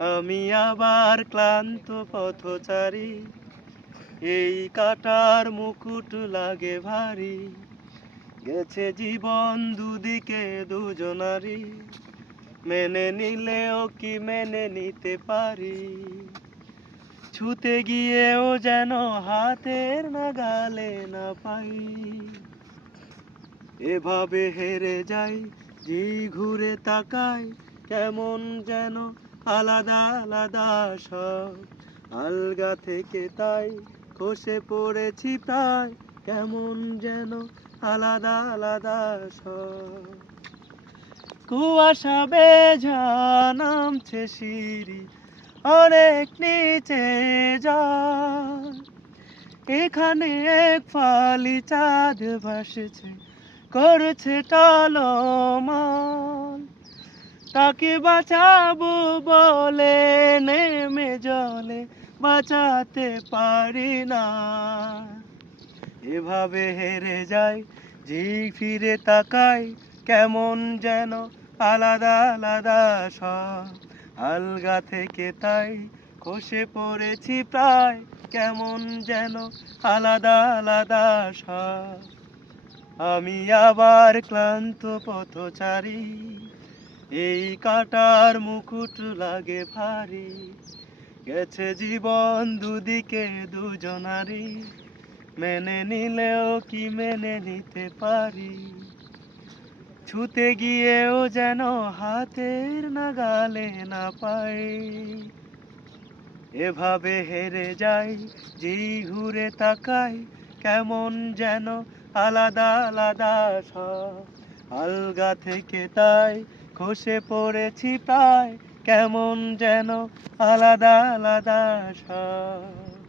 আমি আবার ক্লান্ত পথচারী, এই কাটার মুকুট লাগে ভারী। গেছে জীবন দুদিকে দুজনারই, মেনে নিলেও কি মেনে নিতে পারি? ছুতে গিয়েও যেন হাতের নাগালে না পাই। এভাবে হেরে যাই, যে ঘুরে তাকাই, কেমন যেন আলাদা আলাদা সব। আলগা থেকে তাই খসে পড়েছি প্রায়, কেমন যেন আলাদা আলাদা সব। কুয়াশা বেঝা নামছে সিঁড়ি, অনেক নিচে যায়। এখানে এক ফালি চাঁদ ভাসছে, করছে টলমল। তাকে বাঁচাবো বলে নেমে জলে বাঁচাতে পারি না। এভাবে হেরে যাই, যে ফিরে তাকাই, কেমন যেন আলাদা আলাদা সব। আলগা থেকে তাই খসে পড়েছি প্রায়, কেমন যেন আলাদা আলাদা সব। আমি আবার ক্লান্ত পথচারী, এই কাটার মুকুট লাগে ভারী। গেছে জীবন দুদিকে দুজনারই, মেনে নিলেও কি মেনে নিতে পারি? ছুতে গিয়েও যেন হাতের নাগালে না পাই। এভাবে হেরে যাই, যেই ঘুরে তাকাই, কেমন যেন আলাদা আলাদা সব। আলগা থেকে তাই খসে পড়েছি প্রায়, কেমন যেন আলাদা আলাদা সব।